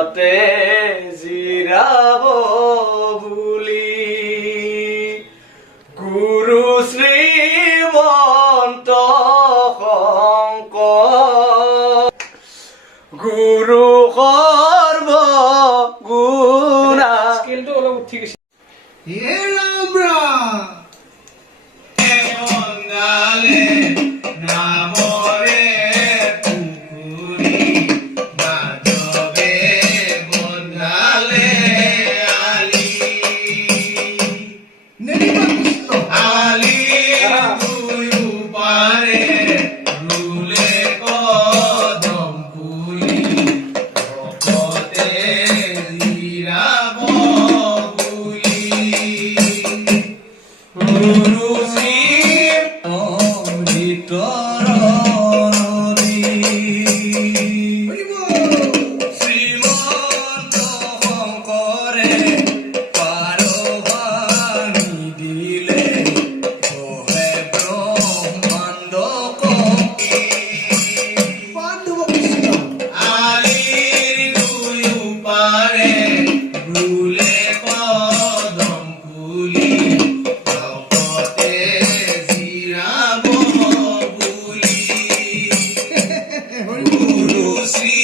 ভকতে জিৰাব বুলি গুৰু শ্ৰীমন্ত শংকৰ গুৰু সৰ্বগুণা স্কেলটো অলপ উঠি গৈছে। হে ৰাম ৰাম বন্দালে নামৰে পুখুৰী মাধৱে বন্দালে আলি আলিৰ দুয়ো পাৰে ৰুলে কদম পুলি ভকতে জিৰাব বুলি গুৰু শ্ৰী অমৃতৰ শ্ৰীমন্ত শংকৰে পাৰবানি দিলে কহে ব্ৰহ্মাণ্ড ককি আলিৰ দুয়ো পাৰে ৰুলে কদম পুলি ভকতে জিৰাব বুলি গুৰু শ্ৰী